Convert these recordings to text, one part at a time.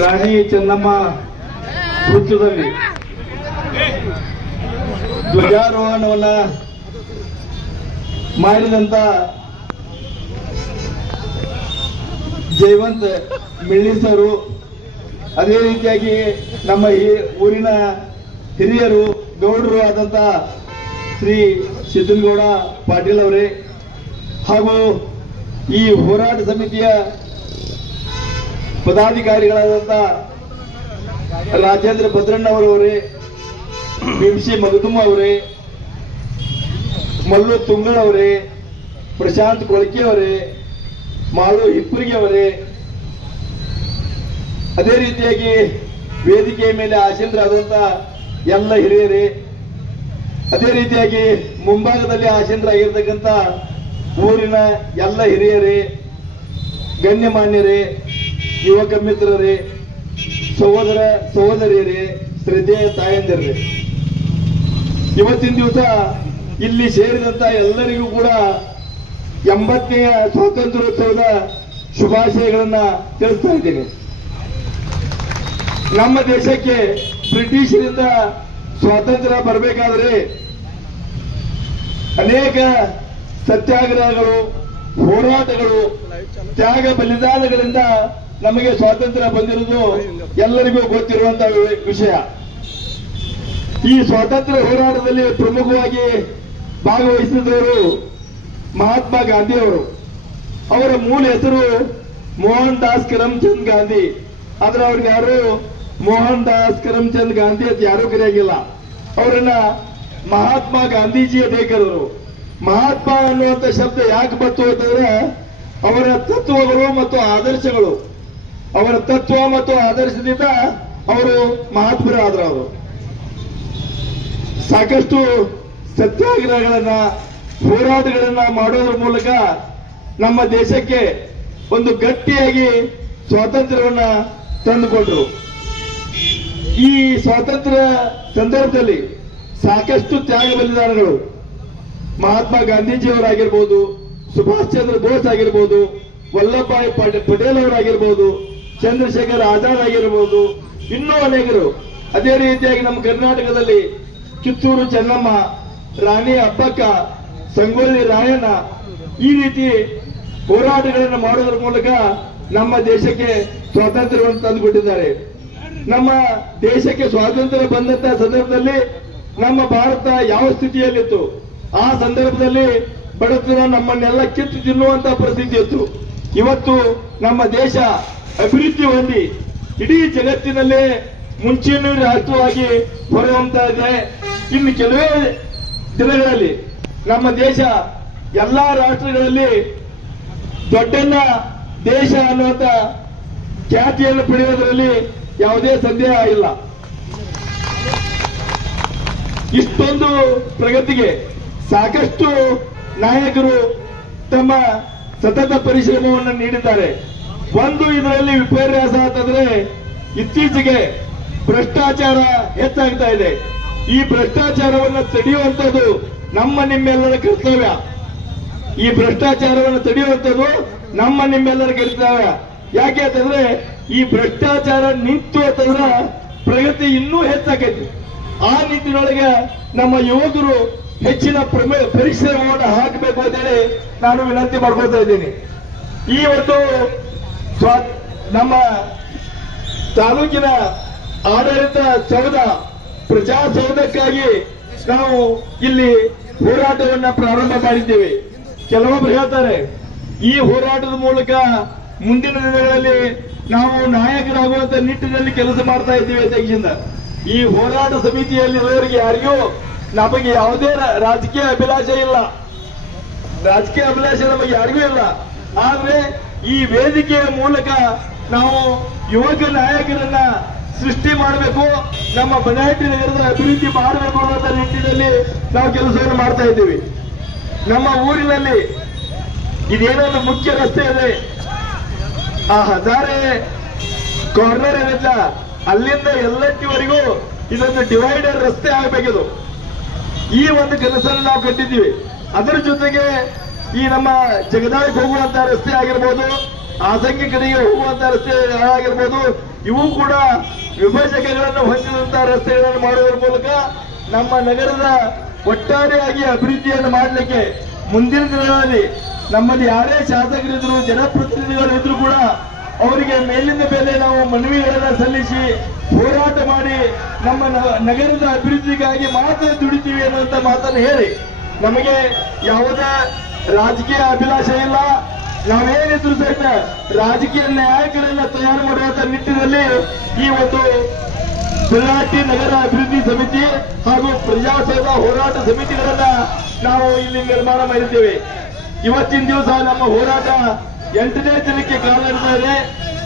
ರಾಣಿ ಚೆನ್ನಮ್ಮ ವೃತ್ತದಲ್ಲಿ ಧ್ವಜಾರೋಹಣವನ್ನ ಮಾಡಿದಂತ ಜಯವಂತ್ ಮಿಳ್ಳಿಸರು, ಅದೇ ರೀತಿಯಾಗಿ ನಮ್ಮ ಈ ಊರಿನ ಹಿರಿಯರು ಗೌಡರು ಆದಂತ ಶ್ರೀ ಸಿದ್ದನಗೌಡ ಪಾಟೀಲ್ ಅವರೇ, ಹಾಗೂ ಈ ಹೋರಾಟ ಸಮಿತಿಯ ಪದಾಧಿಕಾರಿಗಳಾದಂತ ರಾಜೇಂದ್ರ ಭದ್ರಣ್ಣವರವರೇ, ಬಿಂಸಿ ಮಗದುಮ್ಮ ಅವರೇ, ಮಲ್ಲು ತುಂಗಳ ಅವರೇ, ಪ್ರಶಾಂತ್ ಕೊಳಕೆ ಅವರೇ, ಮಾಳು ಹಿಪ್ಪರಿಗೆ ಅವರೇ, ಅದೇ ರೀತಿಯಾಗಿ ವೇದಿಕೆಯ ಮೇಲೆ ಆಸೀನರಾದಂತ ಎಲ್ಲ ಹಿರಿಯರೇ, ಅದೇ ರೀತಿಯಾಗಿ ಮುಂಭಾಗದಲ್ಲಿ ಆಸೀನರಾಗಿರ್ತಕ್ಕಂಥ ಊರಿನ ಎಲ್ಲ ಹಿರಿಯರೇ, ಗಣ್ಯಮಾನ್ಯರೇ, ಯುವಕ ಮಿತ್ರರೇ, ಸಹೋದರ ಸಹೋದರಿಯರೇ, ಶ್ರದ್ಧೆಯ ತಾಯಂದಿರೇ, ಇವತ್ತಿನ ದಿವಸ ಇಲ್ಲಿ ಸೇರಿದಂತ ಎಲ್ಲರಿಗೂ ಕೂಡ 80ನೇ ಸ್ವಾತಂತ್ರ್ಯೋತ್ಸವದ ಶುಭಾಶಯಗಳನ್ನ ತಿಳಿಸ್ತಾ ಇದ್ದೀನಿ. ನಮ್ಮ ದೇಶಕ್ಕೆ ಬ್ರಿಟಿಷರಿಂದ ಸ್ವಾತಂತ್ರ್ಯ ಬರಬೇಕಾದ್ರೆ ಅನೇಕ ಸತ್ಯಾಗ್ರಹಗಳು, ಹೋರಾಟಗಳು, ತ್ಯಾಗ ಬಲಿದಾನಗಳಿಂದ ನಮಗೆ ಸ್ವಾತಂತ್ರ್ಯ ಬಂದಿರುವುದು ಎಲ್ಲರಿಗೂ ಗೊತ್ತಿರುವಂತಹ ವಿಷಯ. ಈ ಸ್ವಾತಂತ್ರ್ಯ ಹೋರಾಟದಲ್ಲಿ ಪ್ರಮುಖವಾಗಿ ಭಾಗವಹಿಸಿದವರು ಮಹಾತ್ಮ ಗಾಂಧಿ ಅವರು. ಅವರ ಮೂಲ ಹೆಸರು ಮೋಹನ್ ದಾಸ್ ಕರಮ್ಚಂದ್ ಗಾಂಧಿ. ಆದ್ರೆ ಅವ್ರಿಗೆ ಯಾರು ಮೋಹನ್ ದಾಸ್ ಕರಮ್ಚಂದ್ ಗಾಂಧಿ ಅಂತ ಯಾರೂ ಕರೆಯಾಗಿಲ್ಲ. ಅವರನ್ನ ಮಹಾತ್ಮ ಗಾಂಧೀಜಿ ಅದೇ ಕರೆದರು. ಮಹಾತ್ಮ ಅನ್ನುವಂತ ಶಬ್ದ ಯಾಕೆ ಬಂತು ಅಂತಂದ್ರೆ ಅವರ ತತ್ವಗಳು ಮತ್ತು ಆದರ್ಶಗಳು, ಅವರ ತತ್ವ ಮತ್ತು ಆದರ್ಶದಿಂದ ಅವರು ಮಹಾತ್ಮರಾದರು. ಅವರು ಸಾಕಷ್ಟು ಸತ್ಯಾಗ್ರಹಗಳನ್ನ, ಹೋರಾಟಗಳನ್ನ ಮಾಡೋದ್ರ ಮೂಲಕ ನಮ್ಮ ದೇಶಕ್ಕೆ ಒಂದು ಗಟ್ಟಿಯಾಗಿ ಸ್ವಾತಂತ್ರ್ಯವನ್ನ ತಂದುಕೊಂಡ್ರು. ಈ ಸ್ವಾತಂತ್ರ್ಯ ಸಂದರ್ಭದಲ್ಲಿ ಸಾಕಷ್ಟು ತ್ಯಾಗ ಬಲಿದಾನಗಳು ಮಹಾತ್ಮ ಗಾಂಧೀಜಿಯವರಾಗಿರ್ಬೋದು, ಸುಭಾಷ್ ಚಂದ್ರ ಬೋಸ್ ಆಗಿರ್ಬೋದು, ವಲ್ಲಭಭಾಯಿ ಪಟೇಲ್ ಅವರಾಗಿರ್ಬೋದು, ಚಂದ್ರಶೇಖರ್ ಆಜಾದ್ ಆಗಿರ್ಬೋದು, ಇನ್ನೂ ಅನೇಕರು. ಅದೇ ರೀತಿಯಾಗಿ ನಮ್ಮ ಕರ್ನಾಟಕದಲ್ಲಿ ಕಿತ್ತೂರು ಚೆನ್ನಮ್ಮ, ರಾಣಿ ಅಬ್ಬಕ್ಕ, ಸಂಗೊಳ್ಳಿ ರಾಯಣ್ಣ ಈ ರೀತಿ ಹೋರಾಟಗಳನ್ನು ಮಾಡೋದ್ರ ಮೂಲಕ ನಮ್ಮ ದೇಶಕ್ಕೆ ಸ್ವಾತಂತ್ರ್ಯವನ್ನು ತಂದುಕೊಟ್ಟಿದ್ದಾರೆ. ನಮ್ಮ ದೇಶಕ್ಕೆ ಸ್ವಾತಂತ್ರ್ಯ ಬಂದಂತ ಸಂದರ್ಭದಲ್ಲಿ ನಮ್ಮ ಭಾರತ ಯಾವ ಸ್ಥಿತಿಯಲ್ಲಿತ್ತು, ಆ ಸಂದರ್ಭದಲ್ಲಿ ಬಡತನ ನಮ್ಮನ್ನೆಲ್ಲ ಕಿತ್ತು ತಿನ್ನುವಂತ ಪರಿಸ್ಥಿತಿ ಇತ್ತು. ಇವತ್ತು ನಮ್ಮ ದೇಶ ಅಭಿವೃದ್ಧಿ ಹೊಂದಿ ಇಡೀ ಜಗತ್ತಿನಲ್ಲೇ ಮುಂಚೂಣಿ ರಾಷ್ಟ್ರವಾಗಿ ಹೊರಹೊಮ್ತಾ ಇದೆ. ಇನ್ನು ಕೆಲವೇ ದಿನಗಳಲ್ಲಿ ನಮ್ಮ ದೇಶ ಎಲ್ಲಾ ರಾಷ್ಟ್ರಗಳಲ್ಲಿ ದೊಡ್ಡಣ್ಣ ದೇಶ ಅನ್ನುವಂತ ಖ್ಯಾತಿಯನ್ನು ಪಡೆಯುವುದರಲ್ಲಿ ಯಾವುದೇ ಸಂದೇಹ ಇಲ್ಲ. ಇಷ್ಟೊಂದು ಪ್ರಗತಿಗೆ ಸಾಕಷ್ಟು ನಾಯಕರು ತಮ್ಮ ಸತತ ಪರಿಶ್ರಮವನ್ನು ನೀಡಿದ್ದಾರೆ. ಒಂದು ಇದರಲ್ಲಿ ವಿಪರ್ಯಾಸ ಅಂತಂದ್ರೆ ಇತ್ತೀಚೆಗೆ ಭ್ರಷ್ಟಾಚಾರ ಹೆಚ್ಚಾಗ್ತಾ ಇದೆ. ಈ ಭ್ರಷ್ಟಾಚಾರವನ್ನು ತಡೆಯುವಂಥದ್ದು ನಮ್ಮ ನಿಮ್ಮೆಲ್ಲರ ಕರ್ತವ್ಯ. ಈ ಭ್ರಷ್ಟಾಚಾರವನ್ನು ತಡೆಯುವಂಥದ್ದು ನಮ್ಮ ನಿಮ್ಮೆಲ್ಲರ ಕರ್ತವ್ಯ. ಯಾಕೆ ಅಂತಂದ್ರೆ ಈ ಭ್ರಷ್ಟಾಚಾರ ನಿಂತು ಅಂತಂದ್ರೆ ಪ್ರಗತಿ ಇನ್ನೂ ಹೆಚ್ಚಾಗೈತಿ. ಆ ನಿಟ್ಟಿನೊಳಗೆ ನಮ್ಮ ಯುವಕರು ಹೆಚ್ಚಿನ ಪರಿಶ್ರಮವನ್ನು ಹಾಕಬೇಕು ಅಂತೇಳಿ ನಾನು ವಿನಂತಿ ಮಾಡ್ಕೊಳ್ತಾ ಇದ್ದೀನಿ. ಈ ಒಂದು ನಮ್ಮ ತಾಲೂಕಿನ ಆಡಳಿತ ಸೌಧ, ಪ್ರಜಾಸೌಧಕ್ಕಾಗಿ ನಾವು ಇಲ್ಲಿ ಹೋರಾಟವನ್ನ ಪ್ರಾರಂಭ ಮಾಡಿದ್ದೇವೆ. ಕೆಲವೊಬ್ಬರು ಹೇಳ್ತಾರೆ ಈ ಹೋರಾಟದ ಮೂಲಕ ಮುಂದಿನ ದಿನಗಳಲ್ಲಿ ನಾವು ನಾಯಕರಾಗುವಂತ ನಿಟ್ಟಿನಲ್ಲಿ ಕೆಲಸ ಮಾಡ್ತಾ ಇದ್ದೀವಿ ಅಧ್ಯಕ್ಷದಿಂದ. ಈ ಹೋರಾಟ ಸಮಿತಿಯಲ್ಲಿರುವವರಿಗೆ ಯಾರಿಗೂ ನಮಗೆ ಯಾವುದೇ ರಾಜಕೀಯ ಅಭಿಲಾಷೆ ಇಲ್ಲ. ರಾಜಕೀಯ ಅಭಿಲಾಷೆ ನಮಗೆ ಯಾರಿಗೂ ಇಲ್ಲ. ಆದ್ರೆ ಈ ವೇದಿಕೆಯ ಮೂಲಕ ನಾವು ಯುವಕ ನಾಯಕರನ್ನ ಸೃಷ್ಟಿ ಮಾಡಬೇಕು, ನಮ್ಮ ಬನಹಟ್ಟಿ ನಗರದ ಅಭಿವೃದ್ಧಿ ಮಾಡಬೇಕು ಅನ್ನೋ ನಿಟ್ಟಿನಲ್ಲಿ ನಾವು ಕೆಲಸವನ್ನು ಮಾಡ್ತಾ ಇದ್ದೀವಿ. ನಮ್ಮ ಊರಿನಲ್ಲಿ ಇದೇನೊಂದು ಮುಖ್ಯ ರಸ್ತೆ ಇದೆ, ಆ ಹಜಾರೆ ಕಾರ್ನರ್ ಏನಿಲ್ಲ ಅಲ್ಲಿಂದ ಎಲ್ಲಟ್ಟಿವರೆಗೂ ಇದೊಂದು ಡಿವೈಡರ್ ರಸ್ತೆ ಆಗಬೇಕಿದು. ಈ ಒಂದು ಕೆಲಸವನ್ನು ನಾವು ಕಟ್ಟಿದ್ದೀವಿ. ಅದರ ಜೊತೆಗೆ ಈ ನಮ್ಮ ಜಗದಾಳಕ್ಕೆ ಹೋಗುವಂತ ರಸ್ತೆ ಆಗಿರ್ಬೋದು, ಆಸಂಗಿ ಕಡೆಗೆ ಹೋಗುವಂತ ರಸ್ತೆಗಳಾಗಿರ್ಬೋದು, ಇವು ಕೂಡ ವಿಭಜಕಗಳನ್ನು ಹೊಂದಿದಂತಹ ರಸ್ತೆಗಳನ್ನು ಮಾಡುವುದರ ಮೂಲಕ ನಮ್ಮ ನಗರದ ಒಟ್ಟಾರೆಯಾಗಿ ಅಭಿವೃದ್ಧಿಯನ್ನು ಮಾಡಲಿಕ್ಕೆ ಮುಂದಿನ ದಿನಗಳಲ್ಲಿ ನಮ್ಮಲ್ಲಿ ಯಾರೇ ಶಾಸಕರಿದ್ರು ಜನಪ್ರತಿನಿಧಿಗಳಿದ್ರು ಕೂಡ ಅವರಿಗೆ ಮೇಲಿಂದ ಮೇಲೆ ನಾವು ಮನವಿಗಳನ್ನ ಸಲ್ಲಿಸಿ ಹೋರಾಟ ಮಾಡಿ ನಮ್ಮ ನಗರದ ಅಭಿವೃದ್ಧಿಗಾಗಿ ಮಾತ್ರ ದುಡಿತೀವಿ ಅನ್ನುವಂತ ಮಾತನ್ನು ಹೇಳಿ, ನಮಗೆ ಯಾವುದೇ ರಾಜಕೀಯ ಅಭಿಲಾಷೆ ಇಲ್ಲ. ನಾವೇನಿದ್ರು ಸಹಿತ ರಾಜಕೀಯ ನಾಯಕರನ್ನ ತಯಾರು ಮಾಡುವಂತ ನಿಟ್ಟಿನಲ್ಲಿ ಈ ಒಂದು ಬೆಳಗಾವಿ ನಗರ ಅಭಿವೃದ್ಧಿ ಸಮಿತಿ ಹಾಗೂ ಪ್ರಜಾಸೇವಾ ಹೋರಾಟ ಸಮಿತಿಗಳನ್ನ ನಾವು ಇಲ್ಲಿ ನಿರ್ಮಾಣ ಮಾಡಿದ್ದೇವೆ. ಇವತ್ತಿನ ದಿವಸ ನಮ್ಮ ಹೋರಾಟ 8ನೇ ದಿನಕ್ಕೆ ಕಾಲ ಹಿಡಿತಾ ಇದೆ.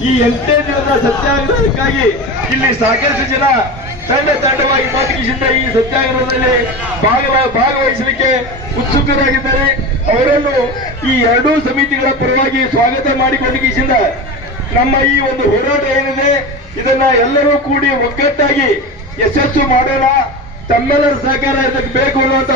ಈ 8ನೇ ದಿನದ ಸತ್ಯಾಗ್ರಹಕ್ಕಾಗಿ ಇಲ್ಲಿ ಸಾಕಷ್ಟು ಜನ ತಂಡವಾಗಿ ಮಾತುಕಿಸಿದ ಈ ಸತ್ಯಾಗ್ರಹದಲ್ಲಿ ಭಾಗವಹಿಸಲಿಕ್ಕೆ ಉತ್ಸುಕರಾಗಿದ್ದಾರೆ. ಅವರನ್ನು ಈ ಎರಡೂ ಸಮಿತಿಗಳ ಪರವಾಗಿ ಸ್ವಾಗತ ಮಾಡಿಕೊಂಡಿದ್ದ ನಮ್ಮ ಈ ಒಂದು ಹೋರಾಟ ಏನಿದೆ ಇದನ್ನ ಎಲ್ಲರೂ ಕೂಡಿ ಒಗ್ಗಟ್ಟಾಗಿ ಯಶಸ್ಸು ಮಾಡೋಣ. ತಮ್ಮೆಲ್ಲರ ಸಹಕಾರ ಇದಕ್ಕೆ ಬೇಕು ಅನ್ನುವಂತ